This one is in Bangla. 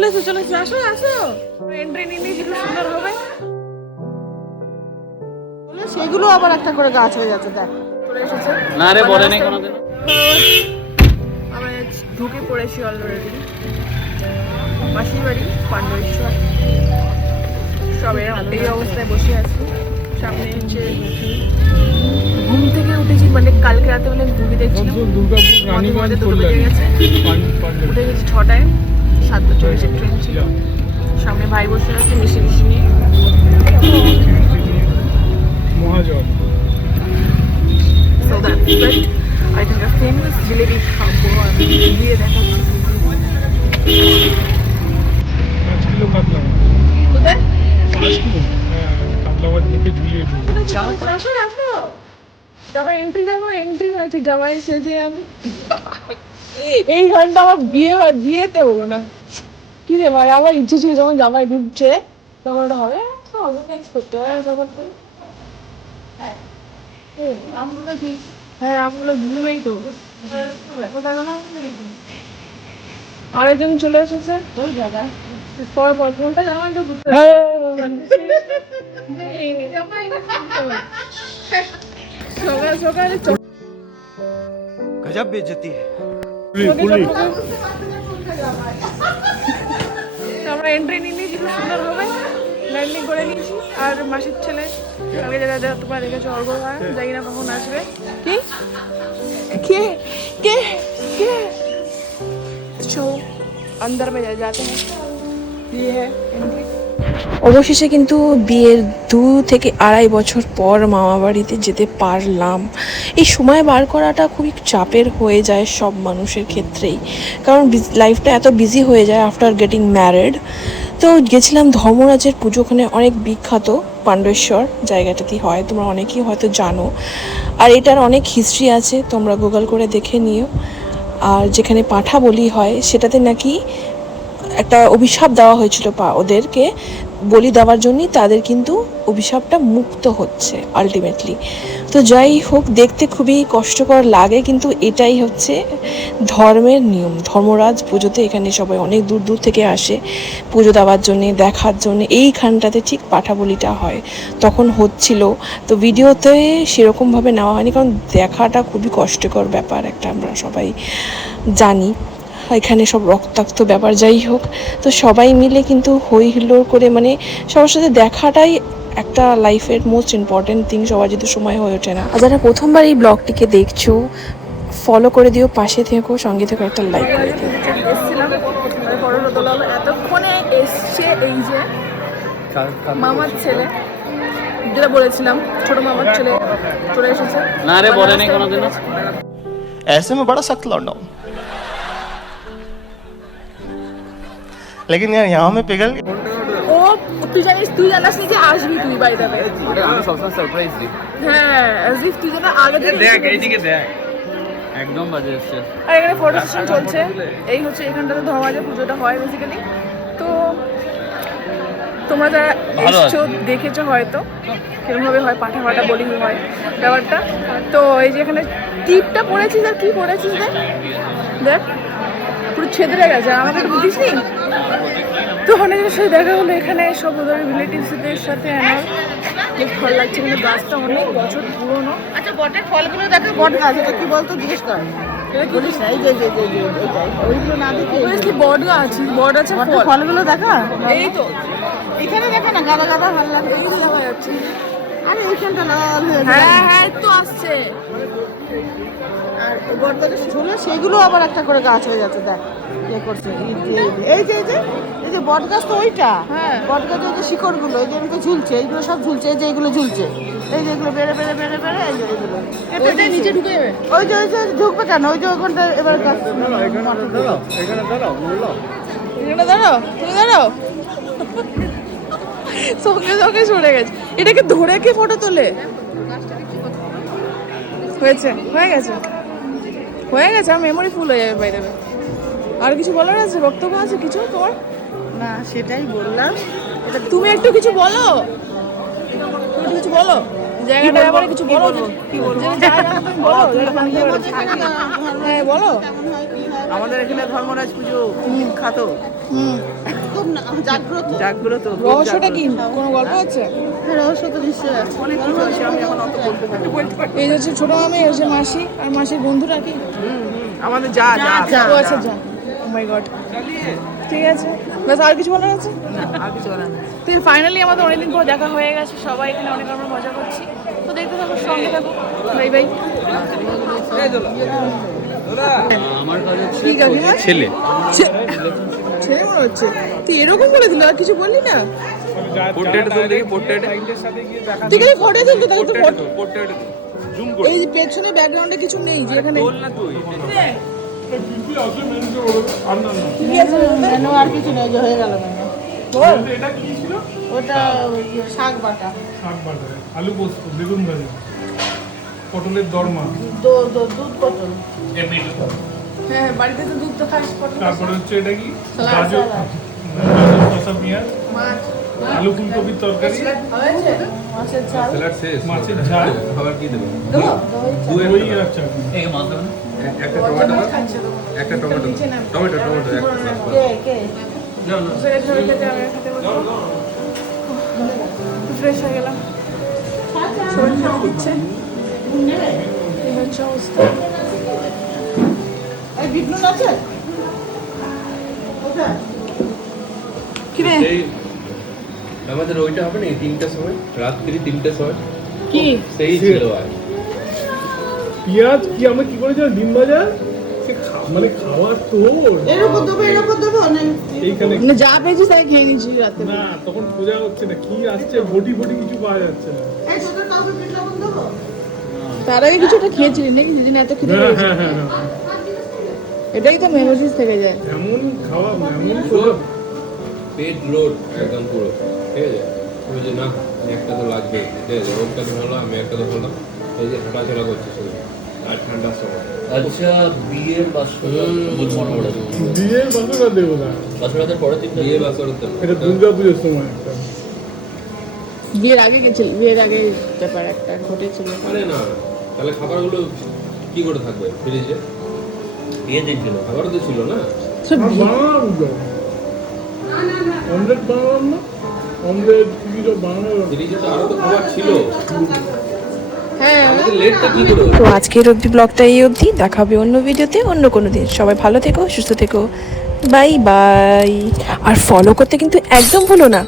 চলে এসো আসো আসো এন্ট্রি নিয়ে নিয়েছি খুব সুন্দর হবে সেগুলো আবার একটা করে গাছ হয়ে যাচ্ছে দেখ চলে এসেছে না রে বলে নাই কোনোদিন আমরা ঢুকে পড়েছি অলরেডি মাসির বাড়ি পাণ্ডবেশ্বর সবে এই অবস্থায় বসে আছি সামনে হচ্ছে ঘুম থেকে উঠেছি মানে কালকে রাতে বলে মুভি দেখছিলাম দুটো বেজে গেছে উঠে গেছি 6টায় 7:40 ট্রেন ছিল সামনে ভাই বসে আছে মিশি নিয়ে মহাজন So that's it. I think a famous jalebi খাবো আমি গিয়ে দেখাচ্ছি 5 কিলো কাতলা মাছ। কোথায় 5 কিলো হ্যাঁ কাতলা মাছ মুখে ঝুলিয়ে দিই জামাই সেজে আমি এই গানটা আমার বিয়েতে হলো না কি রে ভাই আমার ইচ্ছে ছিল যখন জামাই ঢুকছে তখন ওটা হবে করতে হয় তখন আমগুলো কি হ্যাঁ আমগুলো ঘুমেই তো আরেকজন চলে এসেছে তোর জায়গা পর কোনটা জামাই তো ঘুরতে সকাল সকালে गजब बेइज्जती है। আমরা এন্ট্রি নিয়ে নিয়েছি খুব সুন্দর হবে ল্যান্ডিং করে নিয়েছি আর মাসির ছেলে আগে জায়গায় তোমরা দেখেছো অর্ঘ হয় জানি না কখন আসবে কি কে কে কে চো अंदर में जाते हैं ये है एंट्री অবশেষে কিন্তু বিয়ের 2 থেকে 2.5 বছর পর মামা বাড়িতে যেতে পারলাম। এই সময় বার করাটা খুবই চাপের হয়ে যায় সব মানুষের ক্ষেত্রেই, কারণ লাইফটা এত বিজি হয়ে যায় আফটার গেটিং ম্যারিড। তো গেছিলাম ধর্মরাজের পুজো, ওখানে অনেক বিখ্যাত পাণ্ডবেশ্বর জায়গাটাতেই হয়, তোমরা অনেকেই হয়তো জানো। আর এটার অনেক হিস্ট্রি আছে, তোমরা গুগল করে দেখে নিও। আর যেখানে পাঁঠা বলি হয় সেটাতে নাকি একটা অভিশাপ দেওয়া হয়েছিল ওদেরকে, বলি দেওয়ার জন্যই তাদের কিন্তু অভিশাপটা মুক্ত হচ্ছে আলটিমেটলি। তো যাই হোক, দেখতে খুবই কষ্টকর লাগে, কিন্তু এটাই হচ্ছে ধর্মের নিয়ম। ধর্মরাজ পুজোতে এখানে সবাই অনেক দূর দূর থেকে আসে পুজো দেওয়ার জন্যে, দেখার জন্যে। এইখানটাতে ঠিক পাঁঠা বলিটা হয়, তখন হচ্ছিল। তো ভিডিওতে সেরকমভাবে নেওয়া হয়নি, কারণ দেখাটা খুবই কষ্টকর ব্যাপার একটা, আমরা সবাই জানি। এখানে সব রক্তাক্ত ব্যাপার, যাই হোক। তো সবাই মিলে কিন্তু হই হুল্লোড় করে, মানে সবার সাথে দেখাটাই একটা লাইফের মোস্ট ইম্পর্টেন্ট থিং, সবার যদি সময় হয়ে ওঠে না। আর যারা প্রথমবার এই ব্লগটিকে দেখছো, ফলো করে দিও, পাশে থেকো, সঙ্গে থেকো, একটা লাইক করে দিও। এতক্ষণে এসছে এই যে মামার ছেলে, যেটা বলেছিলাম ছোট মামার ছেলে চলে এসেছে। না রে বলে নাই কোনোদিন ऐसे में बड़ा सख्त लौंडा हूं, लेकिन यार यहाँ में पिघल गया। ও তুই জানাস নি যে আসবি তুই বাড়িতে? আমি সবসময় সারপ্রাইজ দিই। হ্যাঁ as if তুই জানা আগে থেকে দেখ এইদিকে দেখ, একদম বাজে এসছে। আর এখানে ফটো সেশন চলছে। এই হচ্ছে এখানটাতে ধর্মরাজের পুজোটা হয় বেসিক্যালি। তো তোমরা যারা এসছো দেখেছো হয়তো কিরমভাবে হয়, পাঠা ফাটা বলি হয় ব্যাপারটা। তো এই যে এখানে টিপটা পড়েছিস, আর কি পড়েছিস দেখ দেখ পুরো ছেদরে গেছে, আমাকে তো বুঝিস নি। তো অনেকের সাথে দেখা হলো এখানে, সব ওদের রিলেটিভসদের সাথে আমার বেশ ভালো লাগছে। কিন্তু গাছটা অনেক বছর পুরনো। আচ্ছা বটের ফলগুলো দেখো, বট গাছ এটা কি বলতো জিজ্ঞেস কর, বলিস না। এই যে ওইগুলো না দেখে অবভিয়াসলি বট গাছ, বট আছে, ফলগুলো দেখা। এই তো এখানে দেখো না, গাদা গাদা ভালো লাগে, এইগুলো দেখা যাচ্ছে। আরে এইখানটা লাল হয়ে গেছে। হ্যাঁ তো আসছে। আর বট গাছের ঝোলে সেগুলো আবার একটা করে গাছ হয়ে যাচ্ছে, দেখ ইয়ে করছে। এই যে বট গাছ তো ওইটা, বট গাছের যে শিকড়গুলো এই যে এমনি ঝুলছে, এইগুলো সব ঝুলছে, এই যে এগুলো ঝুলছে, এই যে এগুলো বেড়ে এই যে এইগুলো কেটে নিচে ঢুকে যাবে। ওই যে ঢুকবে কেন, ওই যে ওখানটা এবার গাছ। এখানে দাঁড়াও, তুমি দাঁড়াও। সঙ্গে সঙ্গে সরে গেছে। এটাকে ধরে কে ফটো তোলে? হয়ে গেছে আমার মেমোরি ফুল হয়ে যাবে বাইরে। আর কিছু বলার আছে, বক্তব্য আছে কিছু তোমার? না সেটাই বললাম, তুমি একটু কিছু বলো, জায়গাটা ব্যাপারে কিছু বলো। কি বলবো? হ্যাঁ বলো। আমাদের এখানে ধর্মরাজ পুজো বিখ্যাত, একদম না, জাগ্রত। জাগ্রত রহস্যটা কি? কোনো গল্প আছে? হ্যাঁ, রহস্য তো নিশ্চয়ই আছে। অনেক কিছু আছে, আমি এখন অত বলতে পারবো না। এই হচ্ছে ছোট মামি, এই হচ্ছে মাসি, আর মাসির বন্ধুরা কি? আমাদের যা যা ও আচ্ছা, যা। ও মাই গড। ঠিক আছে, ব্যাস, আর কিছু বলার আছে? আর কিছু বলার নেই। তো ফাইনালি আমাদের অনেকদিন পর দেখা হয়ে গেছে, সবাই এখানে অনেক আমরা মজা করছি। তো দেখতে থাকো, সঙ্গে থাকো। Bye bye. আমার কাছে কি কাকিমা? ছেলে ছেলে মনে হচ্ছে। তুই এরকম বলে দিল, আর কিছু বললি না? পোর্ট্রেট তো দেখি পোর্ট্রেট ঠিক আছে, ফটো তুলতে তাই তো ফটো। এই যে পেছনে ব্যাকগ্রাউন্ডে কিছু নেই যে এখানে কি আছে মেনু, আর কিছু নেই, যে হয়ে গেল মেনু। এটা কি ছিল? ওটা শাক বাটা, শাক বাটা, আলু পোস্ত, বেগুন ভাজা, পটলের দরমা, দুধ পটল। হ্যাঁ, বাড়িতে তো দুধ তো খাস, পটল। তারপরে হচ্ছে এটা কি সালাদ, গাজর, সালাদ। গাজর কষা, পেঁয়াজ, মাছ আলু ফুলকপির তরকারি, হয়েছে, মাছের ঝাল। মাছের ঝাল, খাবার কি দেবে দই আর চাটনি। এই মাছ দেবে না? একটা টমেটো দাও, একটা টমেটো টমেটো টমেটো কে কে? ফ্রেশ হয়ে গেলাম, শরীর খারাপ দিচ্ছে। এই হচ্ছে অবস্থা। এই বিঘ্ন আছে কোথায়? কিরে আমাদের ওইটা হবে না 3টার সময়, রাত্রি 3টার সময় কি সেই ছিল আর পেঁয়াজ কি আমরা কি করেছি ডিম ভাজা, সে মানে খাওয়ার তোর এরকম দেবো না, এইখানে মানে যা পেয়েছি তাই খেয়ে নিয়েছি রাতে। না, তখন খোঁজা হচ্ছে না কি আসছে, বটি বটি কিছু পাওয়া যাচ্ছে না। তার আগে কিছু একটা খেয়েছিলি নাকি, যেদিন এত খিদে হ্যাঁ পেয়েছে? হ্যাঁ হ্যাঁ হ্যাঁ, এটাই তো মেমোরিজ থেকে যায়। এমন খাওয়া, এমন পুরো পেট লোড একদম পুরো, ঠিক আছে। ওই যে না একটা তো লাগবে, ঠিক আছে, ওটা তো হলো, আমি একটা তো হলাম, এই যে হাঁটাচলা করছি শুধু, আর ঠান্ডার সময়। আচ্ছা বিয়ের বাসরা মনে পড়ে বিয়ের বাসরা দেবো না, বাসরাতের পরের দিন বিয়ে বাসর তো এটা দুর্গা পুজোর সময় একটা। বিয়ের আগে গেছিল, বিয়ের আগে ব্যাপার একটা ঘটেছিল। আরে না, তাহলে খাবারগুলো কি করে থাকবে ফ্রিজে? বিয়ের দিন ছিল খাবারও তো ছিল না। আর বানালাম তো অমলেট বানালাম না, অমলেট কি সব বানালাম। ফ্রিজে তো আরো তো খাবার ছিল, হ্যাঁ, আমাদের লেটটা কি করে হলো? তো আজকের অবধি ব্লগটা এই অবধি, দেখা হবে অন্য ভিডিওতে অন্য কোনো দিন। সবাই ভালো থেকো, সুস্থ থেকো, বাই বাই। আর ফলো করতে কিন্তু একদম ভুলো না।